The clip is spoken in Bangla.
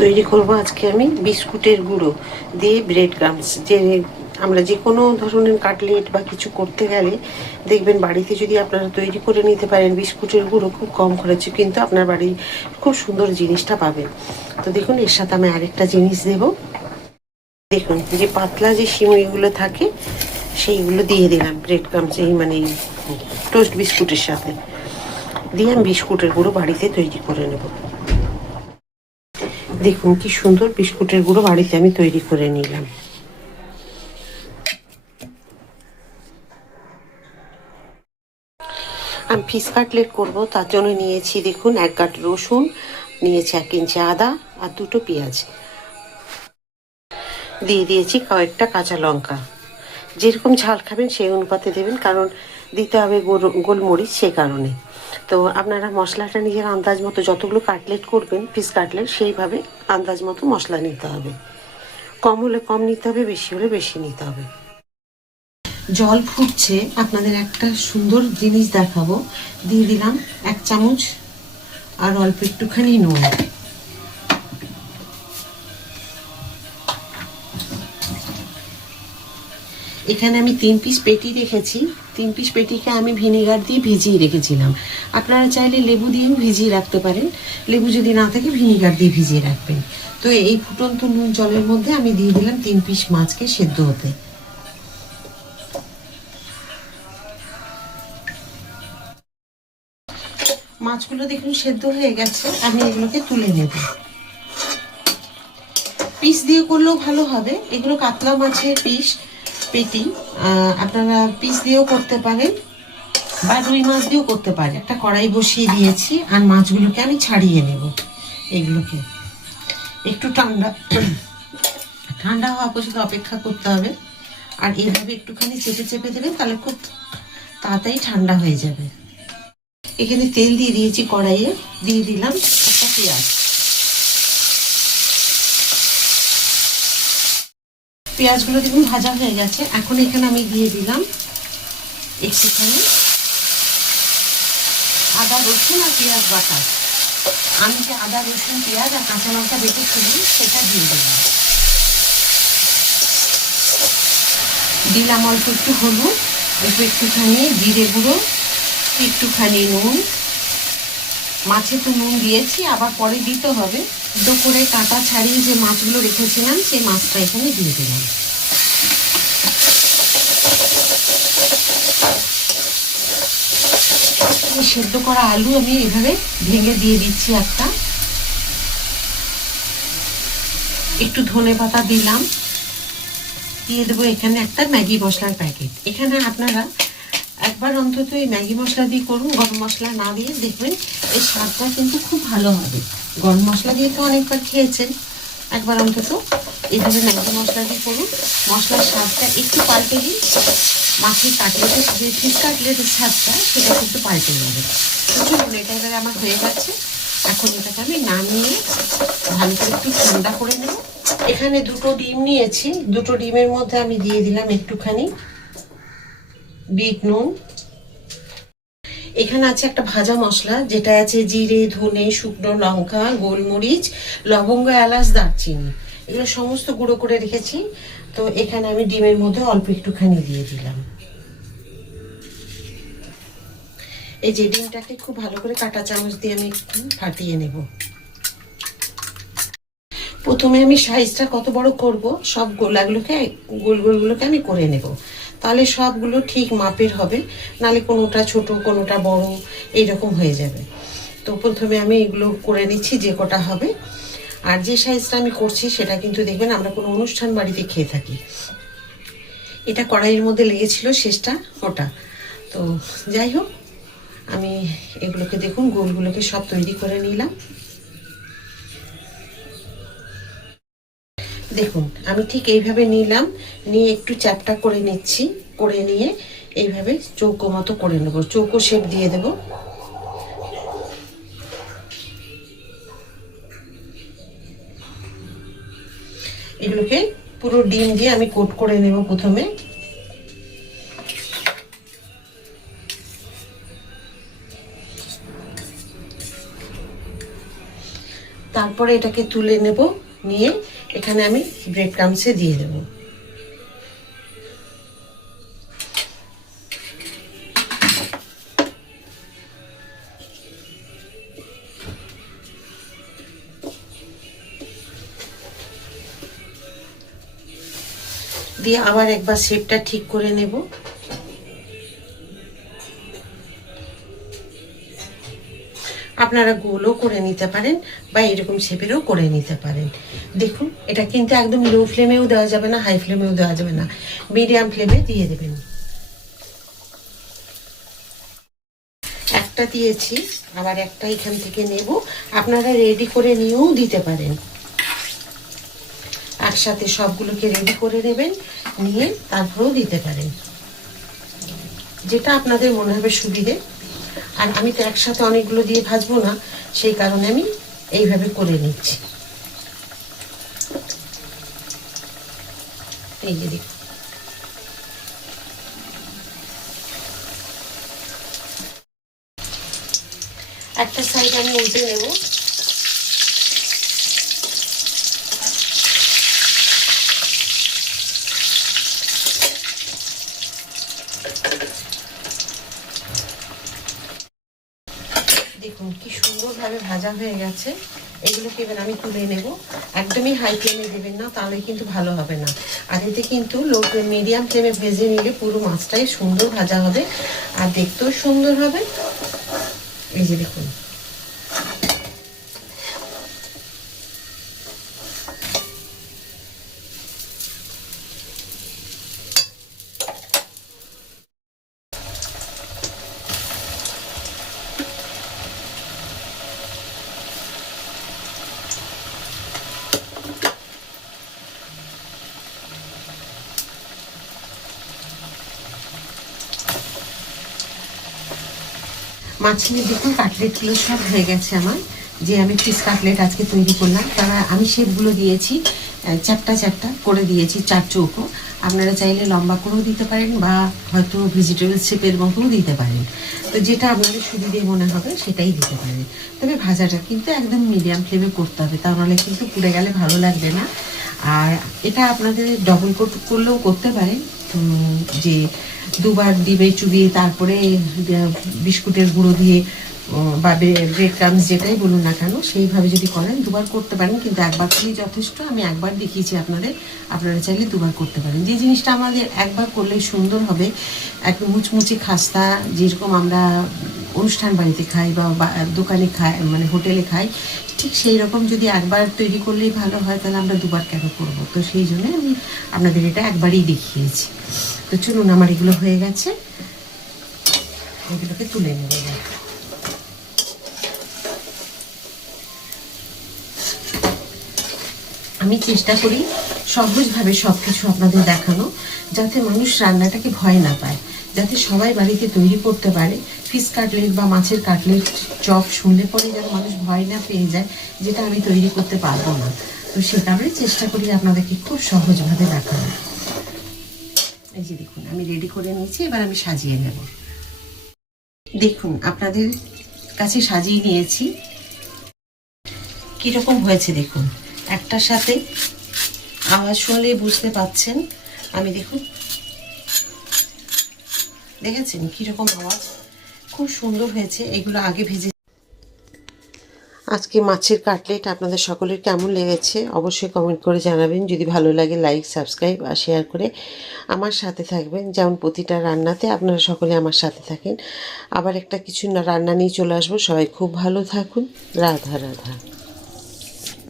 তৈরি করব আজকে আমি বিস্কুটের গুঁড়ো দিয়ে ব্রেড ক্রাম্বস। যে আমরা যে কোনো ধরনের কাটলেট বা কিছু করতে গেলে দেখবেন বাড়িতে যদি আপনারা তৈরি করে নিতে পারেন বিস্কুটের গুঁড়ো, খুব কম খরচে কিন্তু আপনার বাড়ি খুব সুন্দর জিনিসটা পাবেন। তো দেখুন, এর সাথে আমি আরেকটা জিনিস দেব। দেখুন, যে পাতলা যে সিমড়িগুলো থাকে সেইগুলো দিয়ে দিলাম ব্রেড ক্রাম্বস, এই মানে টোস্ট বিস্কুটের সাথে দিয়ে আমি বিস্কুটের গুঁড়ো বাড়িতে তৈরি করে নেব। দেখুন কি সুন্দর বিস্কুটের গুঁড়ো বাড়িতে আমি তৈরি করে নিলাম। আমি ফিশ কাটলেট করব, তার জন্য নিয়েছি দেখুন 1 গাঁট রসুন, নিয়েছি 1 ইঞ্চি আদা আর 2টো পেঁয়াজ, দিয়ে দিয়েছি কয়েকটা কাঁচা লঙ্কা। যেরকম ঝাল খাবেন সেই অনুপাতে দেবেন, কারণ দিতে হবে গোলমরিচ, সে কারণে। তো আপনারা মশলাটা নিজের আন্দাজ মতো, যতগুলো কাটলেট করবেন ফিশ কাটলেট, সেইভাবে আন্দাজ মতো মশলা নিতে হবে। কম হলে কম নিতে হবে, বেশি হলে বেশি নিতে হবে। জল ফুটছে, আপনাদের একটা সুন্দর জিনিস দেখাবো। দিয়ে দিলাম 1 চামচ আর অল্প একটুখানি নুন। এখানে আমি 3 পিস পেটি রেখেছি। 3 পিস পেটিকে আমি ভিনেগার দিয়ে ভিজিয়ে রেখেছিলাম। আপনারা চাইলে লেবু দিয়েও ভিজিয়ে রাখতে পারেন, লেবু যদি না থাকে ভিনেগার দিয়ে ভিজিয়ে রাখবেন। তো এই ফুটন্ত নুন জলের মধ্যে আমি দিয়ে দিলাম 3 পিস মাছকে সেদ্ধ হতে। মাছগুলো দেখুন সেদ্ধ হয়ে গেছে, আমি এগুলোকে তুলে নেব। পিস দিয়ে করলেও ভালো হবে, এগুলো কাতলা মাছের পিস পেটি। আপনারা পিস দিয়েও করতে পারেন বা রুই মাছ দিয়েও করতে পারেন। একটা কড়াই বসিয়ে দিয়েছি আর মাছগুলোকে আমি ছাড়িয়ে নেব। এগুলোকে একটু ঠান্ডা ঠান্ডা হওয়া পর্যন্ত অপেক্ষা করতে হবে। আর এইভাবে একটুখানি চেপে চেপে দেবেন, তাহলে খুব তাড়াতাড়ি ঠান্ডা হয়ে যাবে। এখানে তেল দিয়ে দিয়েছি কড়াইয়ে, দিয়ে দিলাম একটা পেঁয়াজ। পেঁয়াজগুলো দেখুন ভাজা হয়ে গেছে। এখন এখানে আমি দিয়ে দিলাম একটুখানি আদা রসুন আর পেঁয়াজ বাটা। আমি যে আদা রসুন পেঁয়াজ আর কাঁচা লঙ্কা বেটেছিলাম সেটা দিয়ে দিলাম। দিলাম অল্প একটু হলুদ, অল্প একটুখানি জিরে গুঁড়ো, একটুখানি নুন। মাছে তো নুন দিয়েছি, আবার পরে দিতে হবে। সিদ্ধ করে কাটা ছাড়িয়ে যে মাছগুলো রেখেছিলাম সেই মাছটা এখানে দিয়ে দিলাম। সেদ্ধ করা আলু আমি এভাবে ভেঙে দিয়ে দিচ্ছি একটা। একটু ধনেপাতা দিলাম। দিয়ে দেবো এখানে একটা ম্যাগি মশলার প্যাকেট। এখানে আপনারা একবার অন্তত এই ম্যাগি মশলা দিয়ে করুন, গরম মশলা না দিয়ে, দেখবেন এই স্বাদটা কিন্তু খুব ভালো হবে। গরম মশলা দিয়ে তো অনেকবার খেয়েছেন, একবার অন্তত এইভাবে ম্যাগি মশলা দিয়ে করুন। মশলার স্বাদটা একটু পাল্টে দিন, মাছের কাটলেটের যে ফিশ কাটলেটের স্বাদটা সেটা কিন্তু পাল্টে যাবে। তো চলুন, এটা এবারে আমার হয়ে গেছে। এখন এটাকে আমি নামিয়ে ভালো করে একটু ঠান্ডা করে নেব। এখানে 2টো ডিম নিয়েছি, 2টো ডিমের মধ্যে আমি দিয়ে দিলাম একটুখানি বিট নুন। এখানে আছে একটা ভাজা মশলা, যেটা আছে জিরে, ধনে, শুকনো লঙ্কা, গোলমরিচ, লবঙ্গ, এলাচ, দারচিনি, এগুলো সমস্ত গুঁড়ো করে রেখেছি। তো এখানে আমি ডিমের মধ্যে অল্প একটুখানি দিয়ে দিলাম। এই যে ডিমটাকে খুব ভালো করে কাঁটা চামচ দিয়ে আমি একটু ফাটিয়ে নেব। প্রথমে আমি সাইজটা কত বড় করব, সব গোলাগুলোকে গোলগুলোকে আমি করে নেব, তাহলে সবগুলো ঠিক মাপের হবে। নালে কোনোটা ছোট কোনোটা বড় এইরকম হয়ে যাবে। তো প্রথমে আমি এগুলো করে নিচ্ছি যে কটা হবে। আর যে সাইজটা আমি করছি সেটা কিন্তু দেখবেন আমরা কোনো অনুষ্ঠান বাড়িতে খেয়ে থাকি। এটা কড়াইয়ের মধ্যে লেগেছিল শেষটা ওটা। তো যাই হোক, আমি এগুলোকে দেখুন গোলগুলোকে সব তৈরি করে নিলাম। দেখুন আমি ঠিক এইভাবে নিলাম, নিয়ে একটু চ্যাপটা করে নিচ্ছি, করে নিয়ে এইভাবে চৌকো মতো করে নেব, চৌকো শেপ দিয়ে দেব। এগুলোকে পুরো ডিম দিয়ে আমি কোট করে নেব প্রথমে। তারপর তারপরে এটাকে তুলে নেব, নিয়ে এখানে আমি ব্রেড ক্রাম্বসে দিয়ে দেব। দিয়ে আবার একবার শেপটা ঠিক করে নেব। আপনারা গোলও করে নিতে পারেন বা এরকম শেপেরও করে নিতে পারেন। দেখুন এটা কিন্তু একদম লো ফ্লেমেও দেওয়া যাবে না, হাই ফ্লেমেও দেওয়া যাবে না, মিডিয়াম ফ্লেমে দিয়ে দেবেন। একটা দিয়েছি, আবার একটা এখান থেকে নেব। আপনারা রেডি করে নিয়েও দিতে পারেন, একসাথে সবগুলোকে রেডি করে নেবেন, নিয়ে তারপরেও দিতে পারেন, যেটা আপনাদের মনে হবে সুবিধে। আর আমি তো একসাথে অনেকগুলো দিয়ে ভাজবো না, সেই কারণে আমি এইভাবে করে নিচ্ছি। এই যে দেখুন, একটা সাইড আমি উল্টে নেব। দেখুন কি সুন্দরভাবে ভাজা হয়ে গেছে। এগুলোকে এবার আমি তুলে নেব। একদমই হাই ফ্লেমে দেবেন না, তাহলে কিন্তু ভালো হবে না। আর এতে কিন্তু লো ফ্লেম মিডিয়াম ফ্লেমে ভেজে নিলে পুরো মাছটাই সুন্দর ভাজা হবে আর দেখতেও সুন্দর হবে। এই যে দেখুন, মাছের দেখুন কাটলেটগুলো সব হয়ে গেছে আমার। যে আমি ফিশ কাটলেট আজকে তৈরি করলাম, তারা আমি শেপগুলো দিয়েছি চ্যাপ্টা চ্যাপ্টা করে দিয়েছি, 4 চৌকো। আপনারা চাইলে লম্বা করেও দিতে পারেন বা হয়তো ভেজিটেবল শেপের মতোও দিতে পারেন। তো যেটা আপনাদের সুবিধে মনে হবে সেটাই দিতে পারেন। তবে ভাজাটা কিন্তু একদম মিডিয়াম ফ্লেমে করতে হবে, তাহলে কিন্তু পুড়ে গেলে ভালো লাগবে না। আর এটা আপনাদের ডবল কোট করলেও করতে পারেন, যে দুবার ডিমে চুবিয়ে তারপরে বিস্কুটের গুঁড়ো দিয়ে বা ব্রেড ক্রাম্বস যেটাই বলুন না কেন, সেইভাবে যদি করেন দুবার করতে পারেন, কিন্তু একবার করলেই যথেষ্ট। আমি একবার দেখিয়েছি আপনাদের, আপনারা চাইলে দুবার করতে পারেন। যে জিনিসটা আমাদের একবার করলেই সুন্দর হবে, একদম মুচমুচে খাস্তা যেরকম আমরা অনুষ্ঠান বাড়িতে খাই বা দোকানে খাই, মানে হোটেলে খাই, ঠিক সেই রকম যদি একবার তৈরি করলেই ভালো হয়, তাহলে আমরা দুবার কেন করবো? তো সেই জন্য আমি আপনাদের এটা একবারই দেখিয়েছি। তো চলুন, আমার এগুলো হয়ে গেছে, এগুলোকে তুলে নেব। আমি চেষ্টা করি সহজভাবে সব কিছু আপনাদের দেখানো, যাতে মানুষ রান্নাটাকে ভয় না পায়, যাতে সবাই বাড়িতে তৈরি করতে পারে। ফিশ কাটলেট বা মাছের কাটলেট চপ শুনলে পরে যেন মানুষ ভয় না পেয়ে যায়, যেটা আমি তৈরি করতে পারবো না। তো সে কারণে চেষ্টা করি আপনাদেরকে খুব সহজভাবে দেখানো। এই যে দেখুন, আমি রেডি করে নিয়েছি, এবার আমি সাজিয়ে নেব। দেখুন আপনাদের কাছে সাজিয়ে নিয়েছি, কীরকম হয়েছে দেখুন। একটার সাথে আওয়াজ শুনলে বুঝতে পাচ্ছেন। আমি দেখুন, দেখেছেন কীরকম আওয়াজ, খুব সুন্দর হয়েছে। এগুলো আগে ভেজে। আজকে মাছের কাটলেট আপনাদের সকলের কেমন লেগেছে অবশ্যই কমেন্ট করে জানাবেন। যদি ভালো লাগে লাইক, সাবস্ক্রাইব আর শেয়ার করে আমার সাথে থাকবেন, যেমন প্রতিটা রান্নাতে আপনারা সকলে আমার সাথে থাকেন। আবার একটা কিছু রান্না নিয়ে চলে আসবো। সবাই খুব ভালো থাকুন। রাধা রাধা।